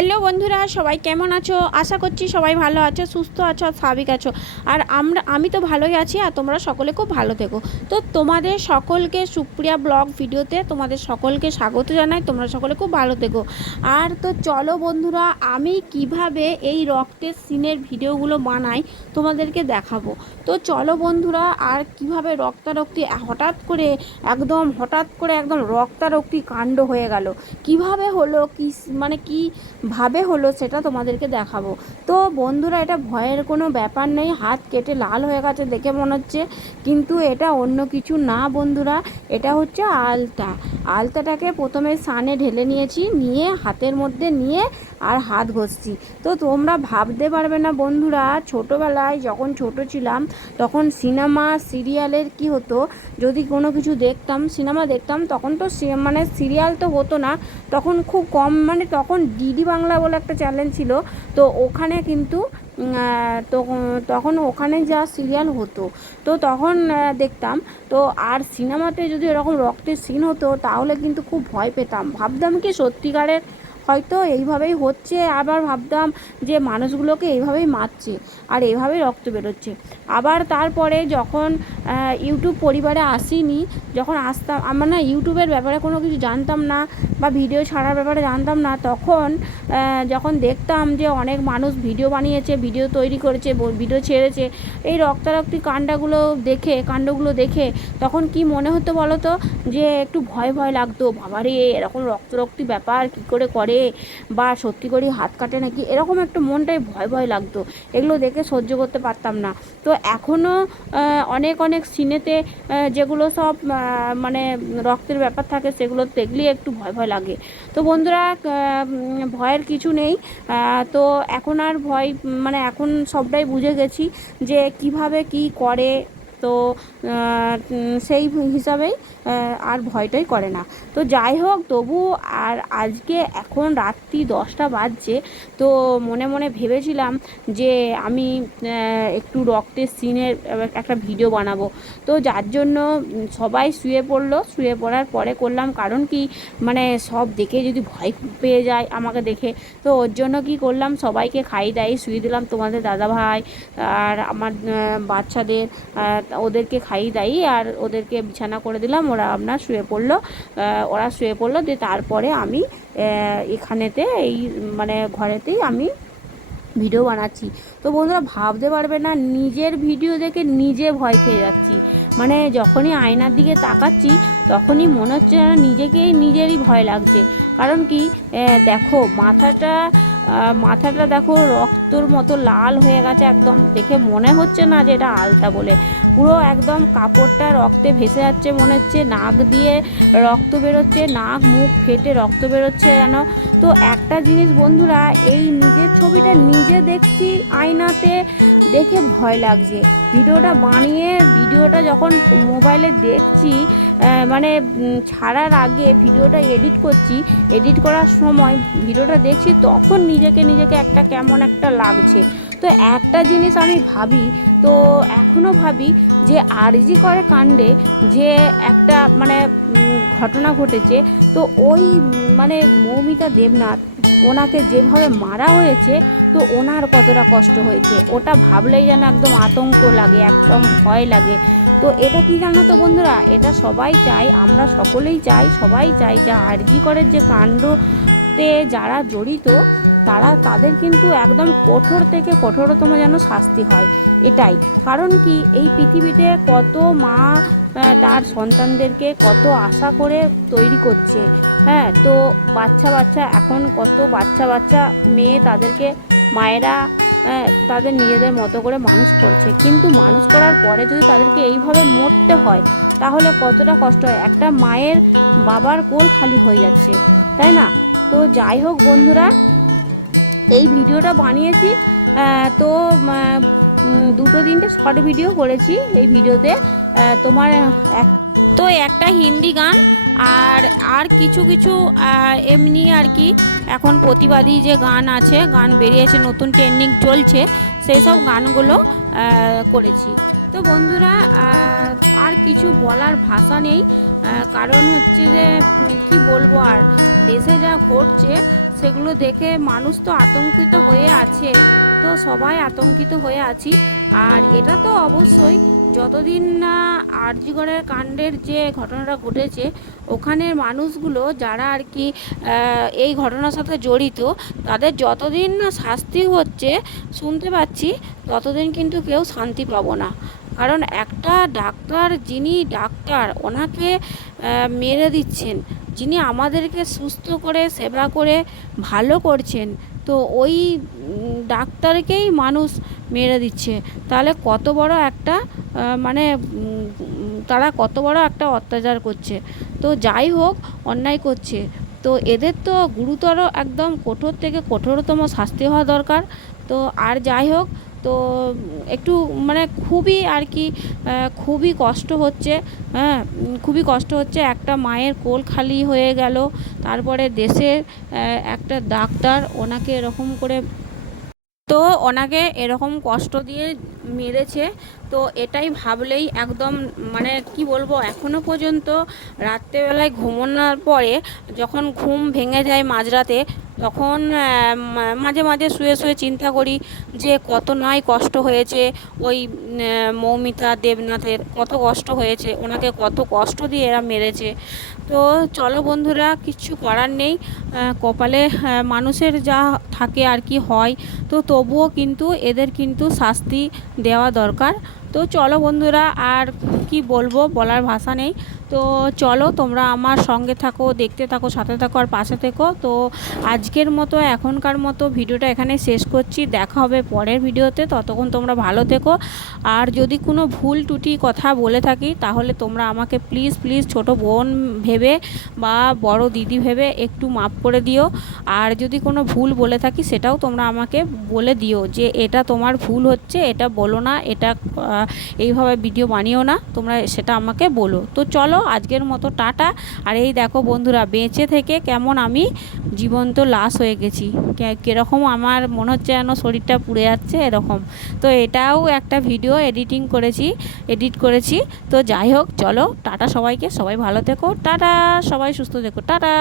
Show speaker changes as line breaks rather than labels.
Hello বন্ধুরা, সবাই কেমন আছো? আশা করছি সবাই ভালো আছো, সুস্থ আছো স্বাভাবিক আছো। আর আমরা, আমি তো ভালোই আছি আর তোমরা সকলে খুব ভালো থেকো। তো তোমাদের সকলকে সুপ্রিয়া ব্লগ ভিডিওতে তোমাদের সকলকে স্বাগত জানাই, তোমরা সকলে খুব ভালো থেকো। আর তো চলো বন্ধুরা, আমি কীভাবে এই রক্তের সিনের ভিডিওগুলো বানাই তোমাদেরকে দেখাবো। তো চলো বন্ধুরা, আর কীভাবে রক্তারক্তি হঠাৎ করে একদম, হঠাৎ করে একদম রক্তারক্তি কাণ্ড হয়ে গেল। কীভাবে হলো, কি মানে কি ভাবে হলো সেটা তোমাদেরকে দেখাবো। তো বন্ধুরা, এটা ভয়ের কোনো ব্যাপার নেই, হাত কেটে লাল হয়ে গেছে দেখে মনে হচ্ছে, কিন্তু এটা অন্য কিছু না বন্ধুরা, এটা হচ্ছে আলতা। আলতাটাকে প্রথমে সানে ঢেলে নিয়েছি, নিয়ে হাতের মধ্যে নিয়ে আর হাত ঘষছি। তো তোমরা ভাবতে পারবে না বন্ধুরা, ছোটোবেলায় যখন ছোট ছিলাম, তখন সিনেমা, সিরিয়ালের কি হতো, যদি কোনো কিছু দেখতাম, সিনেমা দেখতাম, তখন তো মানে সিরিয়াল তো হতো না, তখন খুব কম মানে তখন ডিডি বাংলা বলে একটা চ্যানেল ছিল, তো ওখানে কিন্তু তো, তখন ওখানে যা সিরিয়াল হতো, তো তখন দেখতাম, তো আর সিনেমাতে যদি এরকম রক্তের সিন হতো, তাহলে কিন্তু খুব ভয় পেতাম। ভাবতাম কি সত্যিকারের হয়তো এইভাবেই হচ্ছে, আবার ভাবতাম যে মানুষগুলোকে এইভাবেই মারছে আর এইভাবেই রক্ত বেরোচ্ছে। আবার তারপরে যখন ইউটিউব পরিবারে আসিনি, যখন আসতাম, আমরা না ইউটিউবের ব্যাপারে কোনো কিছু জানতাম না বা ভিডিও ছাড়ার ব্যাপারে জানতাম না, তখন যখন দেখতাম যে অনেক মানুষ ভিডিও বানিয়েছে, ভিডিও তৈরি করেছে ভিডিও ছেড়েছে, এই রক্তারক্তি কাণ্ডগুলো দেখে কাণ্ডগুলো দেখে তখন কি মনে হতো বলো তো যে একটু ভয় ভয় লাগতো, বাবারে এরকম রক্তরক্তি ব্যাপার কি করে করে বা সত্যি করে হাত কাটে নাকি, এরকম একটা মনটাই ভয় ভয় লাগতো। এগুলো দেখে সহ্য করতে পারতাম না। তো এখনও অনেক অনেক সিনেতে যেগুলো সব মানে রক্তের ব্যাপার থাকে, সেগুলো দেখলেই একটু ভয় ভয় লাগে। তো বন্ধুরা ভয়ের কিছু নেই। তো এখন আর ভয় মানে এখন সবটাই বুঝে গেছি যে কীভাবে কি করে। তো সেই হিসাবেই আর ভয়টাই করে না। তো যাই হোক, তবু আর আজকে এখন রাত্রি দশটা বাজছে, তো মনে মনে ভেবেছিলাম যে আমি একটু রক্তের সিনের একটা ভিডিও বানাবো। তো যার জন্য সবাই শুয়ে পড়ল। শুয়ে পড়ার পরে করলাম, কারণ কি মানে সব দেখে যদি ভয় পেয়ে যায় আমাকে দেখে, তো ওর জন্য কি করলাম, সবাইকে খাই দাই শুয়ে দিলাম, তোমাদের দাদা ভাই আর আমার বাচ্চাদের ওদেরকে খাই দাই আর ওদেরকে বিছানা করে দিলাম। ওরা আপনার শুয়ে পড়ল ওরা শুয়ে পড়ল, দিয়ে তারপরে আমি এখানেতে এই মানে ঘরেতেই আমি ভিডিও বানাচ্ছি। তো বন্ধুরা ভাবতে পারবে না, নিজের ভিডিও দেখে নিজে ভয় খেয়ে যাচ্ছি। মানে যখনই আয়নার দিকে তাকাচ্ছি, তখনই মনে হচ্ছে নিজেকেই নিজেরই ভয় লাগছে। কারণ কি দেখো মাথাটা মাথাটা দেখো রক্তর মতো লাল হয়ে গেছে একদম। দেখে মনে হচ্ছে না যে এটা আলতা বলে। পুরো একদম কাপড়টা রক্তে ভেসে যাচ্ছে মনে হচ্ছে, নাক দিয়ে রক্ত বেরোচ্ছে, নাক মুখ ফেটে রক্ত বেরোচ্ছে যেন। তো একটা জিনিস বন্ধুরা, এই নিজের ছবিটা নিজে দেখছি আয়নাতে দেখে ভয় লাগছে। ভিডিওটা বানিয়ে, ভিডিওটা যখন মোবাইলে দেখছি মানে ছাড়ার আগে ভিডিওটা এডিট করছি, এডিট করার সময় ভিডিওটা দেখছি, তখন নিজেকে নিজেকে একটা কেমন একটা লাগছে। তো একটা জিনিস আমি ভাবি তো এখনও ভাবি যে আরজি করে কাণ্ডে যে একটা মানে ঘটনা ঘটেছে, তো ওই মানে মৌমিতা দেবনাথ ওনাকে যেভাবে মারা হয়েছে, তো ওনার কতটা কষ্ট হয়েছে? ওটা ভাবলেই যেন একদম আতঙ্ক লাগে, একদম ভয় লাগে। তো এটা কি জানো তো বন্ধুরা? এটা সবাই চাই আমরা সকলেই চাই, সবাই চাই যে আরজি করের যে কাণ্ডতে যারা জড়িত তারা তাদের কিন্তু একদম কঠোর থেকে কঠোরতম যেন শাস্তি হয় এটাই। কারণ কি এই পৃথিবীতে কত মা তার সন্তানদেরকে কত আশা করে তৈরি করছে হ্যাঁ? তো বাচ্চা বাচ্চা এখন কত বাচ্চা বাচ্চা মেয়ে তাদেরকে মায়েরা হ্যাঁ, তাদের নিজেদের মতো করে মানুষ করছে। কিন্তু মানুষ করার পরে যদি তাদেরকে এইভাবে মরতে হয় তাহলে কতটা কষ্ট হয়? একটা মায়ের বাবার কোল খালি হয়ে যাচ্ছে তাই না? তো যাই হোক বন্ধুরা এই ভিডিওটা বানিয়েছি তো দুটো তিনটে শর্ট ভিডিও করেছি এই ভিডিওতে তোমার তো একটা হিন্দি গান আর আর কিছু কিছু এমনি আর কি এখন প্রতিবাদী যে গান আছে, গান বেরিয়েছে, নতুন ট্রেন্ডিং চলছে, সেই সব গানগুলো করেছি। তো বন্ধুরা আর কিছু বলার ভাষা নেই কারণ হচ্ছে যে কি বলব আর, দেশে যা ঘটছে সেগুলো দেখে মানুষ তো আতঙ্কিত হয়ে আছে। তো সবাই আতঙ্কিত হয়ে আছি। আর এটা তো অবশ্যই, যতদিন না আরজিগড়ের কাণ্ডের যে ঘটনাটা ঘটেছে, ওখানের মানুষগুলো যারা আর কি এই ঘটনার সাথে জড়িত, তাদের যতদিন না শাস্তি হচ্ছে, শুনতে পাচ্ছি, ততদিন কিন্তু কেউ শান্তি পাবো না। কারণ একটা ডাক্তার, যিনি ডাক্তার, ওনাকে মেরে দিচ্ছেন। যিনি আমাদেরকে সুস্থ করে, সেবা করে ভালো করছেন, তো ওই ডাক্তারকেই মানুষ মেরে দিচ্ছে। তাহলে কত বড় একটা মানে তারা কত বড় একটা অত্যাচার করছে। তো যাই হোক, অন্যায় করছে। তো এদের তো গুরুতর একদম কঠোর থেকে কঠোরতম শাস্তি হওয়া দরকার। তো আর যাই হোক তো একটু মানে খুবই আর কি খুবই কষ্ট হচ্ছে হ্যাঁ খুবই কষ্ট হচ্ছে। একটা মায়ের কোল খালি হয়ে গেল, তারপরে দেশের একটা ডাক্তার ওনাকে এরকম করে, তো ওনাকে এরকম কষ্ট দিয়ে মেরেছে। তো এটাই ভাবলেই একদম মানে কি বলব, এখনও পর্যন্ত রাত্রেবেলায় ঘুমানোর পরে যখন ঘুম ভেঙে যায় মাঝরাতে, তখন মাঝে মাঝে শুয়ে শুয়ে চিন্তা করি যে কত নয় কষ্ট হয়েছে, ওই মৌমিতা দেবনাথের কত কষ্ট হয়েছে, ওনাকে কত কষ্ট দিয়ে এরা মেরেছে। তো চলো বন্ধুরা কিচ্ছু করার নেই কপালে মানুষের যা থাকে আর কি হয়, তো তবুও কিন্তু এদের কিন্তু শাস্তি দেওয়া দরকার। তো চলো বন্ধুরা আর কি বলব, বলার ভাষা নেই। তো চলো তোমরা আমার সঙ্গে থাকো, দেখতে থাকো, সাথে থাকো আর পাশে থেকো। তো আজকের মতো, এখনকার মতো ভিডিওটা এখানে শেষ করছি। দেখা হবে পরের ভিডিওতে। ততক্ষণ তোমরা ভালো থেকো। আর যদি কোনো ভুল টুটি কথা বলে থাকি, তাহলে তোমরা আমাকে প্লিজ প্লিজ ছোট বোন ভেবে বা বড় দিদি ভেবে একটু মাফ করে দিও। আর যদি কোনো ভুল বলে থাকি, সেটাও তোমরা আমাকে বলে দিও যে, এটা তোমার ভুল হচ্ছে, এটা বলো না, এটা এইভাবে ভিডিও বানিও না। তোমরা সেটা আমাকে বলো। তো চলো আজকের মতো টাটা। আর এই দেখো বন্ধুরা, বেঁচে থেকে কেমন আমি জীবন্ত লাশ হয়ে গেছি। কীরকম আমার মনে হচ্ছে যেন শরীরটা পুড়ে যাচ্ছে এরকম। তো এটাও একটা ভিডিও এডিটিং করেছি, এডিট করেছি। তো যাই হোক, চলো টাটা সবাইকে। সবাই ভালো থেকো। টাটা! সবাই সুস্থ থেকো। টাটা!